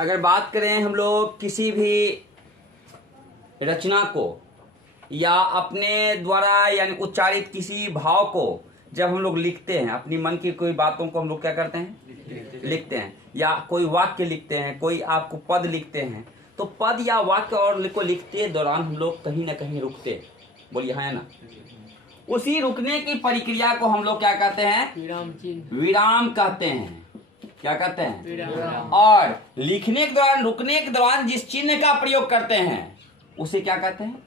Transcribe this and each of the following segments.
अगर बात करें हम लोग किसी भी रचना को या अपने द्वारा यानी उच्चारित किसी भाव को जब हम लोग लिखते हैं, अपनी मन की कोई बातों को हम लोग क्या करते हैं, लिखते हैं, या कोई वाक्य लिखते हैं, कोई आपको पद लिखते हैं, तो पद या वाक्य और को लिखते दौरान हम लोग कहीं ना कहीं रुकते हैं। बोलिए हाँ है ना। उसी रुकने की प्रक्रिया को हम लोग क्या कहते हैं, विराम कहते हैं। क्या कहते हैं, विराम। और लिखने के दौरान, रुकने के दौरान जिस चिन्ह का प्रयोग करते हैं उसे क्या कहते हैं,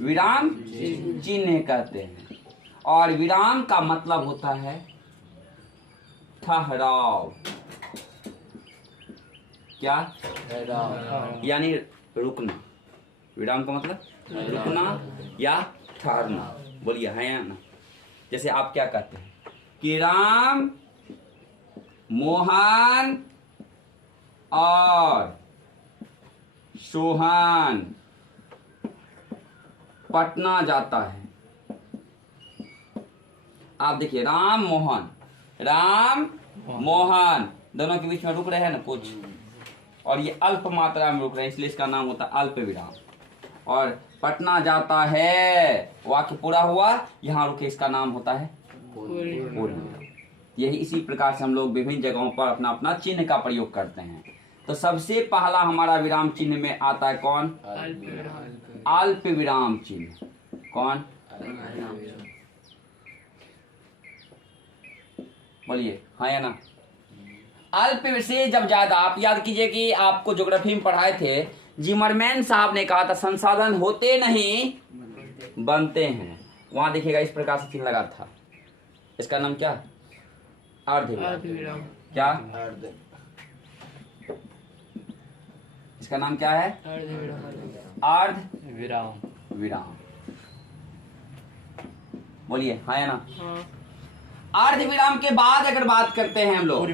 विराम चिन्ह कहते हैं। और विराम का मतलब होता है ठहराव। क्या, यानी रुकना। विराम का मतलब रुकना या ठहरना। बोलिए है या ना। जैसे आप क्या कहते हैं कि राम, मोहन और सोहन पटना जाता है। आप देखिए राम मोहन, राम मोहन दोनों के बीच में रुक रहे हैं ना कुछ, और ये अल्प मात्रा में रुक रहे हैं, इसलिए इसका नाम होता है अल्प विराम। और पटना जाता है वाक्य पूरा हुआ, यहाँ रुके, इसका नाम होता है पूर्ण। यही इसी प्रकार से हम लोग विभिन्न जगहों पर अपना अपना चिन्ह का प्रयोग करते हैं। तो सबसे पहला हमारा विराम चिन्ह में आता है कौन, अल्प विराम चिन्ह। कौन, बोलिए हाँ या ना। अल्प से जब ज्यादा, आप याद कीजिए कि आपको ज्योग्राफी में पढ़ाए थे, जिमरमैन साहब ने कहा था संसाधन होते नहीं बनते हैं। वहां देखिएगा इस प्रकार से चिन्ह लगा था। इसका नाम क्या, अर्ध विराम। क्या, इसका नाम क्या है, अर्ध विराम। बोलिए हाँ या ना। अर्ध विराम के बाद अगर बात करते हैं हम लोग,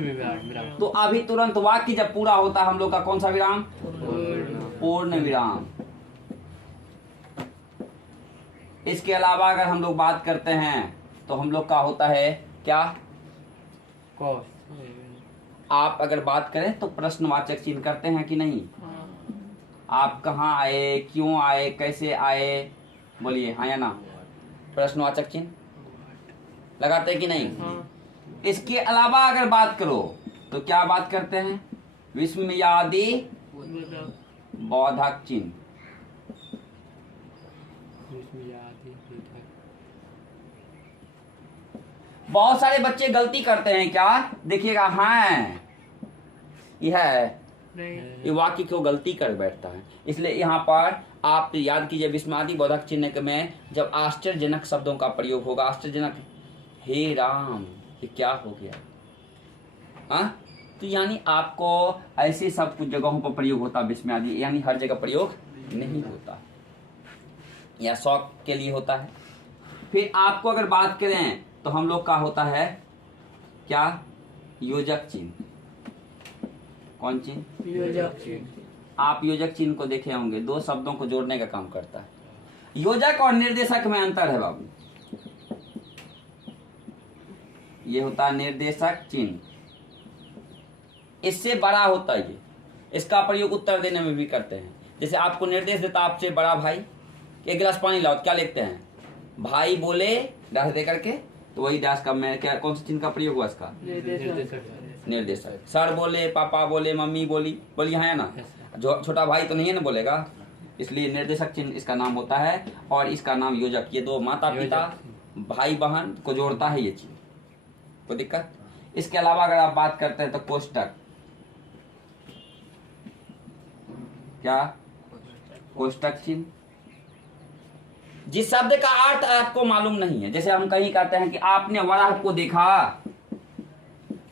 तो अभी तुरंत वाक्य जब पूरा होता है हम लोग का कौन सा विराम, पूर्ण विराम। इसके अलावा अगर हम लोग बात करते हैं तो हम लोग का होता है क्या, आप अगर बात करें तो प्रश्नवाचक चिन्ह करते हैं कि नहीं। आप कहाँ आए, क्यों आए, कैसे आए। बोलिए हाँ या ना। प्रश्नवाचक चिन्ह लगाते हैं कि नहीं। इसके अलावा अगर बात करो तो क्या बात करते हैं, विस्मयादि बोधक चिन्ह। बहुत सारे बच्चे गलती करते हैं, क्या देखिएगा, हाँ यह है, ये वाक्य क्यों गलती कर बैठता है। इसलिए यहाँ पर आप याद कीजिए, विस्मयादि बोधक चिन्ह में जब आश्चर्यजनक शब्दों का प्रयोग होगा, आश्चर्यजनक, हे राम ये क्या हो गया, हाँ, तो यानी आपको ऐसे सब कुछ जगहों पर प्रयोग होता है विस्मयादि, यानी हर जगह प्रयोग नहीं होता, या शौक के लिए होता है। फिर आपको अगर बात करें तो हम लोग का होता है क्या, योजक चिन्ह। कौन चिन्ह, योजक चिन्ह। आप योजक चिन्ह को देखे होंगे, दो शब्दों को जोड़ने का काम करता है। योजक और निर्देशक में अंतर है बाबू। ये होता है निर्देशक चिन्ह, इससे बड़ा होता है ये। इसका प्रयोग उत्तर देने में भी करते हैं। जैसे आपको निर्देश देता आपसे बड़ा भाई, एक गिलास पानी लाओ, क्या लिखते हैं, भाई बोले डैश दे करके, तो वही डैश का मैं क्या, कौन सा चिन्ह का प्रयोग हुआ, इसका निर्देशक। सर बोले, पापा बोले, मम्मी बोली, बोली हाँ ना, जो छोटा भाई तो नहीं है ना बोलेगा, इसलिए निर्देशक चिन्ह इसका नाम होता है। और इसका नाम योजक, ये दो माता पिता भाई बहन को जोड़ता है ये चिन्ह, कोई दिक्कत। इसके अलावा अगर आप बात करते हैं तो कोष्टक, क्या, कोष्टक चिन्ह। जिस शब्द का अर्थ आपको मालूम नहीं है, जैसे हम कहीं कहते हैं कि आपने वराह को देखा,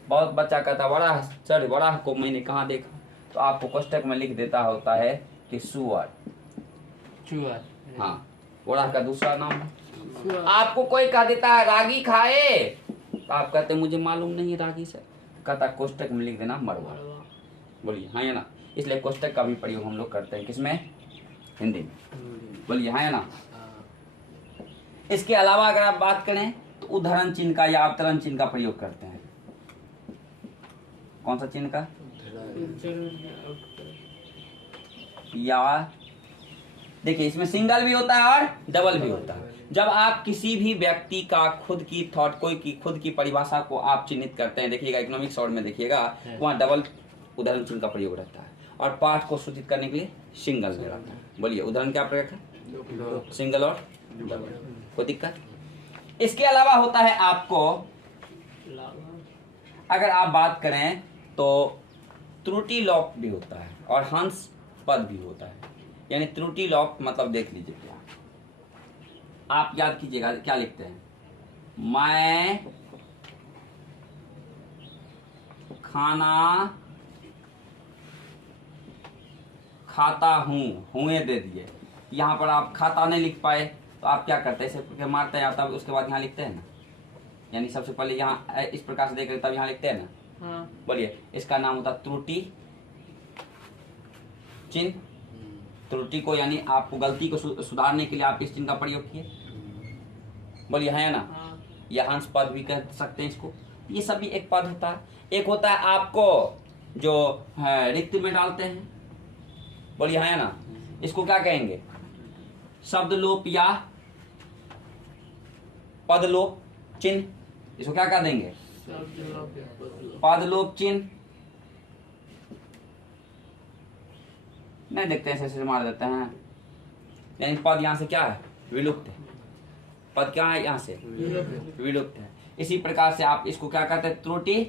बहुत बच्चा कहता है वराह सर, वराह को मैंने कहाँ देखा, तो आपको कोष्टक में लिख देता होता है कि सुअर। हाँ, वराह का दूसरा नाम है। आपको कोई कह देता है रागी खाए, तो आप कहते हैं मुझे मालूम नहीं रागी सर, कहता कोष्टक में लिख देना मरवा। बोलिए हाँ या ना। इसलिए कोष्टक का भी प्रयोग हम लोग करते हैं, किसमें, हिंदी में। बोलिए हाँ या ना। इसके अलावा अगर आप बात करें तो उदाहरण चिन्ह का या अवतरण चिन्ह का प्रयोग करते हैं। कौन सा चिन्ह का, या, देखिए इसमें सिंगल भी होता है और डबल भी होता है। जब आप किसी भी व्यक्ति का खुद की थॉट, कोई की खुद की परिभाषा को आप चिन्हित करते हैं, देखिएगा इकोनॉमिक्स वर्ड में देखिएगा वहाँ डबल उदाहरण चिन्ह का प्रयोग रहता है, और पाठ को सूचित करने के लिए सिंगल में रहता है। बोलिए उदाहरण क्या प्रयोग है? सिंगल और डबल। कोई दिक्कत? इसके अलावा होता है आपको, अगर आप बात करें तो त्रुटि लोप भी होता है और हंस पद भी होता है। यानी त्रुटि लोप मतलब देख लीजिए, क्या आप याद कीजिएगा क्या लिखते हैं? मैं खाना खाता हूँ, हुए दे दिए। यहाँ पर आप खाता नहीं लिख पाए तो आप क्या करते हैं? इसे मारते हैं तब उसके बाद यहाँ लिखते हैं ना, यानी सबसे पहले यहाँ इस प्रकार से देख रहे तब यहाँ लिखते हैं ना। हाँ। बोलिए इसका नाम होता त्रुटि चिन्ह। त्रुटि को यानी आपको गलती को सुधारने के लिए आप इस चिन्ह का प्रयोग किए। बोलिए है ना। हाँ। या हंस पद भी कह सकते हैं इसको। ये सभी एक पद होता है। एक होता है आपको जो है रिक्त में डालते हैं। बोलिए है ना, इसको क्या कहेंगे? शब्द लोप या पद लोप चिन्ह। इसको क्या कह देंगे? पद लोप चिन्ह। नहीं देखते हैं, ऐसे मार देते हैं। यानी पद यहाँ से क्या है? विलुप्त है। पद क्या है? यहाँ से विलुप्त है। इसी प्रकार से आप इसको क्या कहते हैं? त्रुटि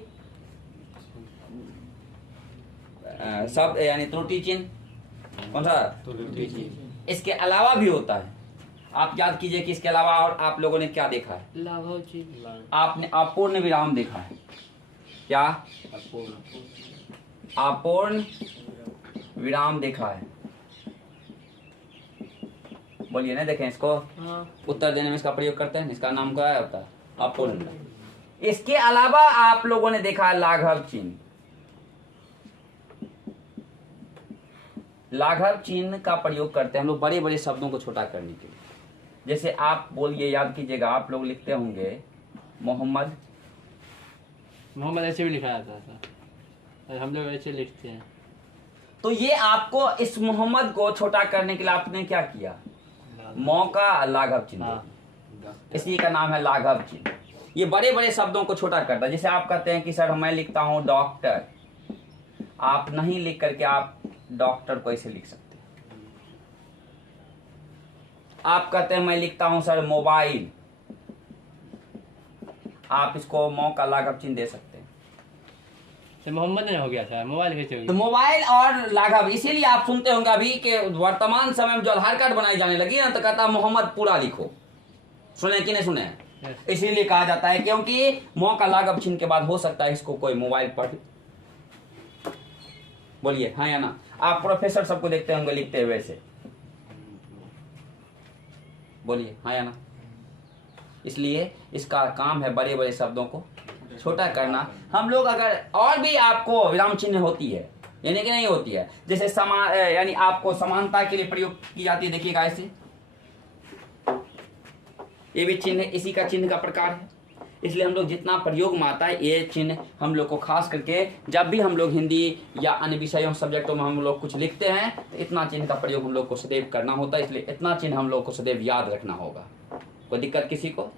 शब्द यानी त्रुटि चिन्ह। कौन सा? त्रुटि चिन्ह। इसके अलावा भी होता है, आप याद कीजिए कि इसके अलावा और आप लोगों ने क्या देखा है? लाघव चिन्ह। आपने अपूर्ण विराम देखा है। क्या? अपूर्ण विराम देखा है। बोलिए ना, देखें इसको। हाँ। उत्तर देने में इसका प्रयोग करते हैं। इसका नाम क्या होता है? अपूर्ण। इसके अलावा आप लोगों ने देखा है लाघव चिन्ह। लाघव चिन्ह का प्रयोग करते हैं हम लोग बड़े बड़े शब्दों को छोटा करने के लिए। जैसे आप बोलिए, याद कीजिएगा, आप लोग लिखते होंगे मोहम्मद। मोहम्मद ऐसे भी लिखा जाता था, हम लोग ऐसे लिखते हैं। तो ये आपको इस मोहम्मद को छोटा करने के लिए आपने क्या किया? मौका लाघव चिन्ह, इसलिए का नाम है लाघव चिन्ह। ये बड़े बड़े शब्दों को छोटा करता है। जैसे आप कहते हैं कि सर मैं लिखता हूं डॉक्टर, आप नहीं लिख करके आप डॉक्टर को ऐसे लिख सकते हैं। आप कहते हैं मैं लिखता हूं सर मोबाइल, आप इसको मौका लाघव चिन्ह दे सकते हैं। मोहम्मद नहीं हो गया था, मोबाइल कैसे हो गया? तो मोबाइल और लाघव, इसीलिए आप सुनते होंगे अभी कि वर्तमान समय में जो आधार कार्ड बनाई जाने लगी ना, तो कहता मोहम्मद पूरा लिखो। सुने कि नहीं सुने? इसीलिए कहा जाता है क्योंकि मौका लाघव चिन्ह के बाद हो सकता है इसको कोई मोबाइल पर। बोलिए हाँ या ना। आप प्रोफेसर सबको देखते होंगे लिखते हुए ऐसे। बोलिए हाँ या ना। इसलिए इसका काम है बड़े बड़े शब्दों को छोटा करना। हम लोग अगर और भी आपको विराम चिन्ह होती है, यानी कि नहीं होती है, जैसे समान, यानी आपको समानता के लिए प्रयोग की जाती है। देखिएगा ऐसे, ये भी चिन्ह इसी का चिन्ह का प्रकार है। इसलिए हम लोग जितना प्रयोग में आता है ये चिन्ह हम लोग को खास करके जब भी हम लोग हिंदी या अन्य विषयों सब्जेक्टों में हम लोग कुछ लिखते हैं तो इतना चिन्ह का प्रयोग हम लोग को सदैव करना होता है। इसलिए इतना चिन्ह हम लोग को सदैव याद रखना होगा। कोई दिक्कत किसी को?